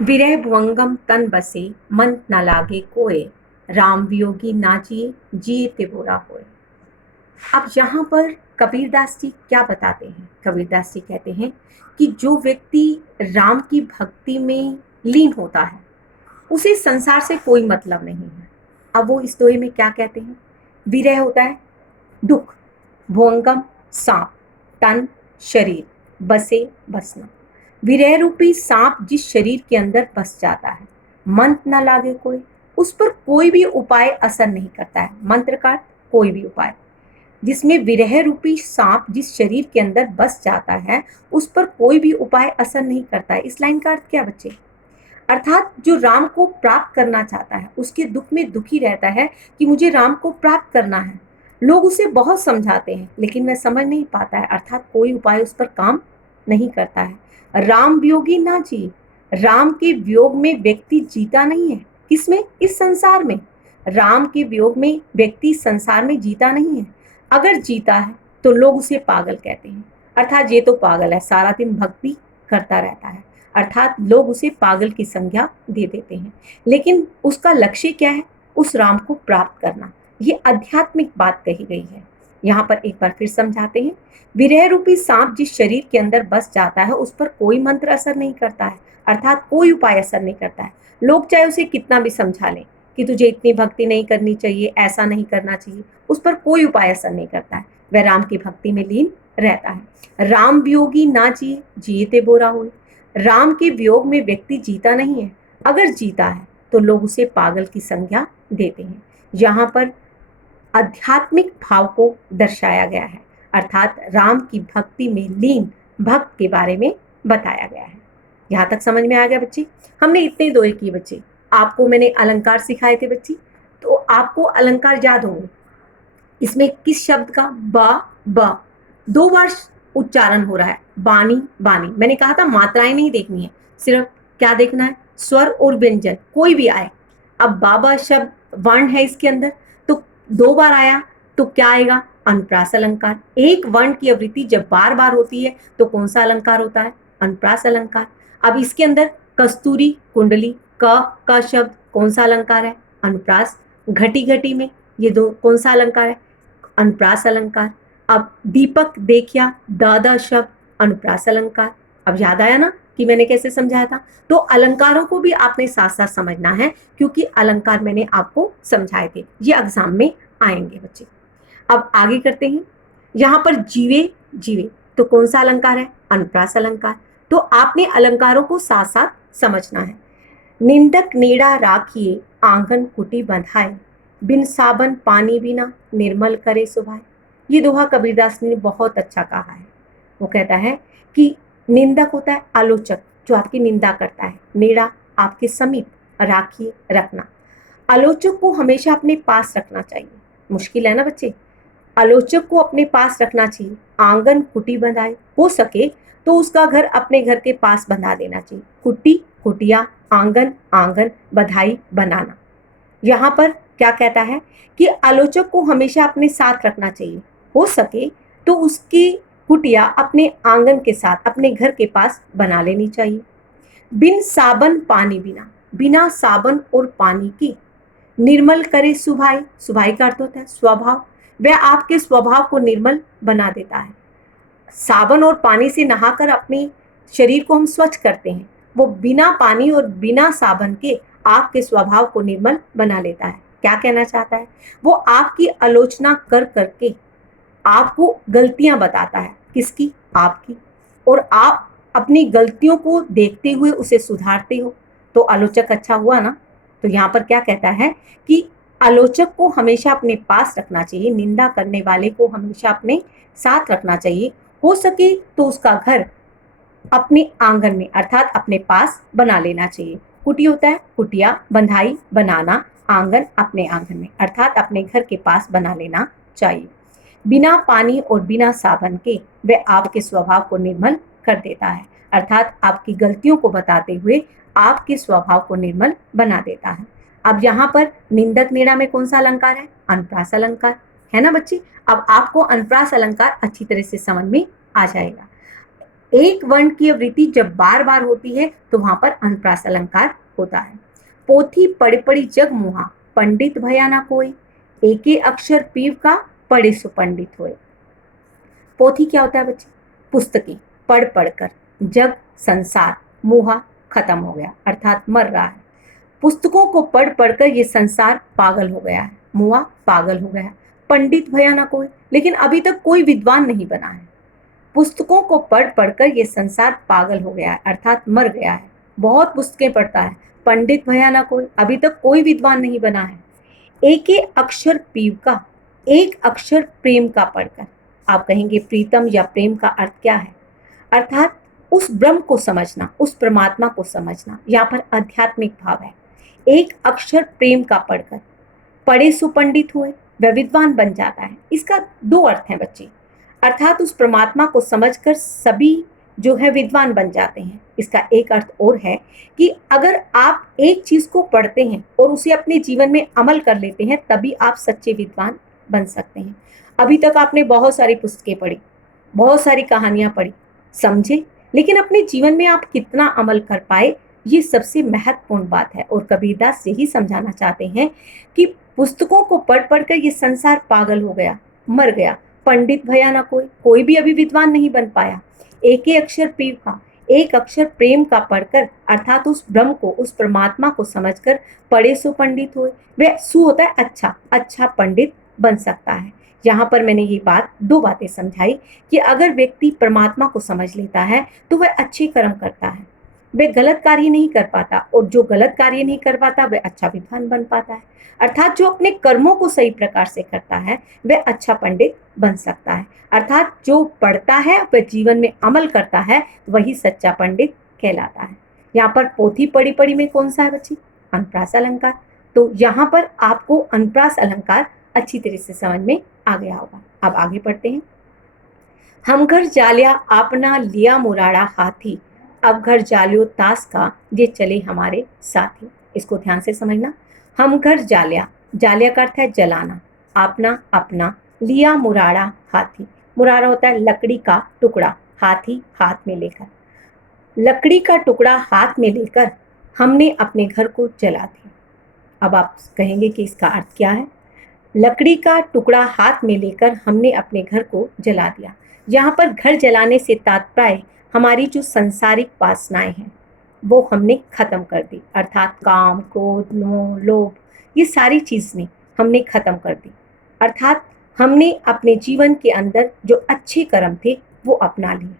विरह भुवंगम तन बसे मन न लागे कोय, राम वियोगी ना जिए जिए ते बुरा होए। अब यहाँ पर कबीरदास जी क्या बताते हैं? कबीरदास जी कहते हैं कि जो व्यक्ति राम की भक्ति में लीन होता है उसे संसार से कोई मतलब नहीं है। अब वो इस दोहे में क्या कहते हैं? विरह होता है दुख, भुवंगम सांप, तन शरीर, बसे बसना। विरह रूपी सांप जिस शरीर के अंदर बस जाता है, मंत्र न लागे कोई, उस पर कोई भी उपाय असर नहीं करता है। मंत्र का कोई भी उपाय, जिसमें विरह रूपी सांप जिस शरीर के अंदर बस जाता है उस पर कोई भी उपाय असर नहीं करता है। इस लाइन का अर्थ क्या बच्चे? अर्थात जो राम को प्राप्त करना चाहता है उसके दुख में दुखी रहता है कि मुझे राम को प्राप्त करना है। लोग उसे बहुत समझाते हैं लेकिन वह समझ नहीं पाता है, अर्थात कोई उपाय उस पर काम नहीं करता है। राम वियोगी ना जी, राम के वियोग में व्यक्ति जीता नहीं है। किसमें? इस संसार में। राम के वियोग में व्यक्ति संसार में जीता नहीं है। अगर जीता है तो लोग उसे पागल कहते हैं, अर्थात ये तो पागल है, सारा दिन भक्ति करता रहता है, अर्थात लोग उसे पागल की संज्ञा दे देते हैं। लेकिन उसका लक्ष्य क्या है? उस राम को प्राप्त करना। ये आध्यात्मिक बात कही गई है। यहाँ पर एक बार फिर समझाते हैं। विरह रूपी सांप जिस शरीर के अंदर बस जाता है उस पर कोई मंत्र असर नहीं करता है, अर्थात कोई उपाय असर नहीं करता है। लोग चाहे उसे कितना भी समझा लें कि तुझे इतनी भक्ति नहीं करनी चाहिए, ऐसा नहीं करना चाहिए, उस पर कोई उपाय असर नहीं करता है। वह राम की भक्ति में लीन रहता है। राम वियोगी ना जिए जिए ते बोरा हुए। राम के वियोग में व्यक्ति जीता नहीं है, अगर जीता है तो लोग उसे पागल की संज्ञा देते हैं। यहाँ पर आध्यात्मिक भाव को दर्शाया गया है, अर्थात राम की भक्ति में लीन भक्त के बारे में बताया गया है। यहाँ तक समझ में आ गया बच्चे? हमने इतने दोहे किए बच्चे। आपको मैंने अलंकार सिखाए थे बच्ची, तो आपको अलंकार याद होंगे। इसमें किस शब्द का? बा ब दो बार उच्चारण हो रहा है, बानी बानी। मैंने कहा था मात्राएं नहीं देखनी है, सिर्फ क्या देखना है? स्वर और व्यंजन कोई भी आए। अब बाबा शब्द वर्ण है इसके अंदर, तो दो बार आया तो क्या आएगा? अनुप्रास अलंकार। एक वर्ण की आवृत्ति जब बार बार होती है तो कौन सा अलंकार होता है? अनुप्रास अलंकार। अब इसके अंदर कस्तूरी कुंडली का शब्द कौन सा अलंकार है? अनुप्रास। घटी घटी में ये दो कौन सा अलंकार है? अनुप्रास अलंकार। अब दीपक देखिया दादा शब्द अनुप्रास अलंकार। अब याद आया ना कि मैंने कैसे समझाया था? तो अलंकारों को भी आपने साथ साथ समझना है, क्योंकि अलंकार मैंने आपको समझाए थे, ये एग्जाम में आएंगे बच्चे। अब आगे करते हैं। यहाँ पर जीवे जीवे तो कौन सा अलंकार है? अनुप्रास अलंकार। तो आपने अलंकारों को साथ साथ समझना है। निंदक नेड़ा राखिए आंगन कुटी बंधाए, बिन साबन पानी बिना निर्मल करे सुभाए। ये दोहा कबीरदास ने बहुत अच्छा कहा है। वो कहता है कि निंदक होता है आलोचक, जो आपकी निंदा करता है। नेड़ा आपके समीप, राखिए रखना। आलोचक को हमेशा अपने पास रखना चाहिए। मुश्किल है ना बच्चे? आलोचक को अपने पास रखना चाहिए। आंगन कुटी बंधाए, हो सके तो उसका घर अपने घर के पास बंधा देना चाहिए। कुटी कुटिया, आंगन आंगन, बधाई बनाना। यहाँ पर क्या कहता है कि आलोचक को हमेशा अपने साथ रखना चाहिए, हो सके तो उसकी कुटिया अपने आंगन के साथ अपने घर के पास बना लेनी चाहिए। बिन साबन पानी बिना, बिना साबन और पानी की निर्मल करे सुभाई। सुभाई का अर्थ होता है स्वभाव, वह आपके स्वभाव को निर्मल बना देता है। साबन और पानी से नहाकर अपने शरीर को हम स्वच्छ करते हैं, वो बिना पानी और बिना साबन के आपके स्वभाव को निर्मल बना लेता है। क्या कहना चाहता है? वो आपकी आलोचना कर करके आपको गलतियां बताता है। किसकी? आपकी। और आप अपनी गलतियों को देखते हुए उसे सुधारते हो, तो आलोचक अच्छा हुआ ना। तो यहाँ पर क्या कहता है कि आलोचक को हमेशा अपने पास रखना चाहिए, निंदा करने वाले को हमेशा अपने साथ रखना चाहिए। हो सके तो उसका घर अपने आंगन में अर्थात अपने पास बना लेना चाहिए। कुटी होता है कुटिया, बंधाई बनाना, आंगन अपने आंगन में अर्थात अपने घर के पास बना लेना चाहिए। बिना पानी और बिना साबन के वह आपके स्वभाव को निर्मल कर देता है, अर्थात आपकी गलतियों को बताते हुए आपके स्वभाव को निर्मल बना देता है। अब यहाँ पर निंदक नेड़ा में कौन सा अलंकार है? अनुप्रास अलंकार है ना बच्चे। अब आपको अनुप्रास अलंकार अच्छी तरह से समझ में आ जाएगा। एक वर्ण की आवृत्ति जब बार बार होती है तो वहां पर अनुप्रास अलंकार होता है। पोथी पढ़ी पढ़ी जग मुहा, पंडित भया ना कोई, एके अक्षर पीव का, पढ़े सो पंडित होए। पोथी क्या होता है बच्चे? पुस्तकें, पढ़ पढ़कर, जग संसार, मुहा खत्म हो गया अर्थात मर रहा है। पुस्तकों को पढ़ पढ़कर ये संसार पागल हो गया है, मुआ पागल हो गया है। पंडित भया ना कोई, लेकिन अभी तक कोई विद्वान नहीं बना है। पुस्तकों को पढ़ पढ़कर ये संसार पागल हो गया है अर्थात मर गया है। बहुत पुस्तकें पढ़ता है, पंडित भया ना कोई, अभी तक कोई विद्वान नहीं बना है। एक ही अक्षर पीव का, एक अक्षर प्रेम का पढ़कर। आप कहेंगे प्रीतम या प्रेम का अर्थ क्या है? अर्थात उस ब्रह्म को समझना, उस परमात्मा को समझना, यहाँ पर आध्यात्मिक भाव है। एक अक्षर प्रेम का पढ़कर, पढ़े सुपंडित हुए, वह विद्वान बन जाता है। इसका दो अर्थ हैं बच्चे, अर्थात उस परमात्मा को समझकर सभी जो है विद्वान बन जाते हैं। इसका एक अर्थ और है कि अगर आप एक चीज को पढ़ते हैं और उसे अपने जीवन में अमल कर लेते हैं तभी आप सच्चे विद्वान बन सकते हैं। अभी तक आपने बहुत सारी पुस्तकें पढ़ी, बहुत सारी कहानियां पढ़ी, समझे, लेकिन अपने जीवन में आप कितना अमल कर पाए, ये सबसे महत्वपूर्ण बात है। और कबीरदास यही समझाना चाहते हैं कि पुस्तकों को पढ़ पढ़कर ये संसार पागल हो गया, मर गया। पंडित भया ना कोई, कोई भी अभी विद्वान नहीं बन पाया। एक ही अक्षर पीव का, एक अक्षर प्रेम का पढ़कर, अर्थात उस ब्रह्म को, उस परमात्मा को समझकर, पढ़े सो पंडित हुए। वह सु होता है अच्छा, अच्छा पंडित बन सकता है। यहाँ पर मैंने ये बात, दो बातें समझाई कि अगर व्यक्ति परमात्मा को समझ लेता है तो वह अच्छे कर्म करता है, वह गलत कार्य नहीं कर पाता, और जो गलत कार्य नहीं कर पाता वह अच्छा विद्वान बन पाता है। अर्थात जो अपने कर्मों को सही प्रकार से करता है वह अच्छा पंडित बन सकता है। अर्थात जो पढ़ता है वह जीवन में अमल करता है, वही सच्चा पंडित कहलाता है। यहाँ पर पोथी पढ़ी पढ़ी में कौन सा है बच्ची? अनुप्रास अलंकार। तो यहाँ पर आपको अनुप्रास अलंकार अच्छी तरह से समझ में आ गया होगा। अब आगे पढ़ते हैं। हम घर जालिया आपना लिया मुराड़ा हाथी, अब घर जालियो तास का, ये चले हमारे साथी। इसको ध्यान से समझना। हम घर जालिया, जालिया का अर्थ है जलाना, आपना अपना, लिया मुराड़ा हाथी, मुराड़ा होता है लकड़ी का टुकड़ा, हाथी हाथ में लेकर, लकड़ी का टुकड़ा हाथ में लेकर हमने अपने घर को जला दिया। अब आप कहेंगे कि इसका अर्थ क्या है? लकड़ी का टुकड़ा हाथ में लेकर हमने अपने घर को जला दिया। यहाँ पर घर जलाने से तात्पर्य हमारी जो सांसारिक वासनाएं हैं वो हमने खत्म कर दी, अर्थात काम, क्रोध, मोह, लोभ, ये सारी चीजें हमने खत्म कर दी। अर्थात हमने अपने जीवन के अंदर जो अच्छे कर्म थे वो अपना लिए।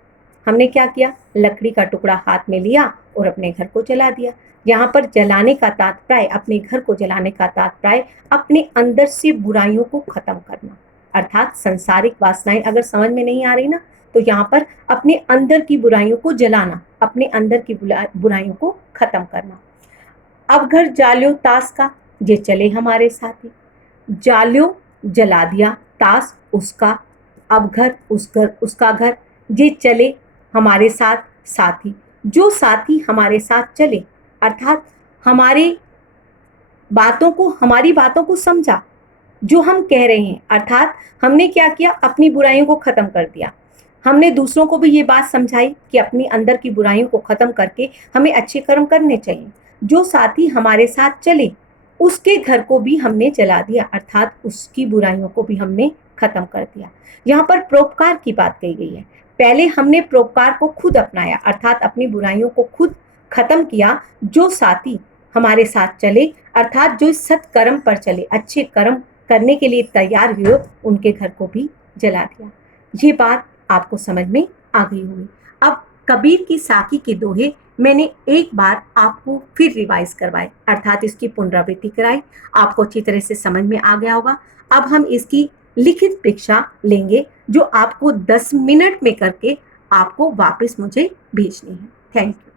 हमने क्या किया? लकड़ी का टुकड़ा हाथ में लिया और अपने घर को जला दिया। यहाँ पर जलाने का तात्पर्य, अपने घर को जलाने का तात्पर्य अपने अंदर से बुराइयों को खत्म करना। अर्थात संसारिक वासनाएं अगर समझ में नहीं आ रही ना, तो यहाँ पर अपने अंदर की बुराइयों को जलाना, अपने अंदर की बुराइयों को खत्म करना। अब घर जालियो तास का, ये चले हमारे साथी। जालियो जला दिया, तास उसका, अब घर उसका घर, ये चले हमारे साथ साथी, जो साथी हमारे साथ चले, अर्थात हमारी बातों को समझा, जो हम कह रहे हैं। अर्थात हमने क्या किया? अपनी बुराइयों को खत्म कर दिया। हमने दूसरों को भी ये बात समझाई कि अपनी अंदर की बुराइयों को खत्म करके हमें अच्छे कर्म करने चाहिए। जो साथी हमारे साथ चले उसके घर को भी हमने जला दिया, अर्थात उसकी बुराइयों को भी हमने खत्म कर दिया। यहाँ पर परोपकार की बात कही गई है। पहले हमने परोपकार को खुद अपनाया, अर्थात अपनी बुराइयों को खुद खत्म किया। जो साथी हमारे साथ चले, अर्थात जो सत्कर्म पर चले, अच्छे कर्म करने के लिए तैयार हुए, उनके घर को भी जला दिया। ये बात आपको समझ में आ गई होगी। अब कबीर की साकी के दोहे मैंने एक बार आपको फिर रिवाइज करवाए, अर्थात इसकी पुनरावृत्ति कराई, आपको अच्छी तरह से समझ में आ गया होगा। अब हम इसकी लिखित परीक्षा लेंगे, जो आपको 10 मिनट में करके आपको वापस मुझे भेजनी है। Thank you.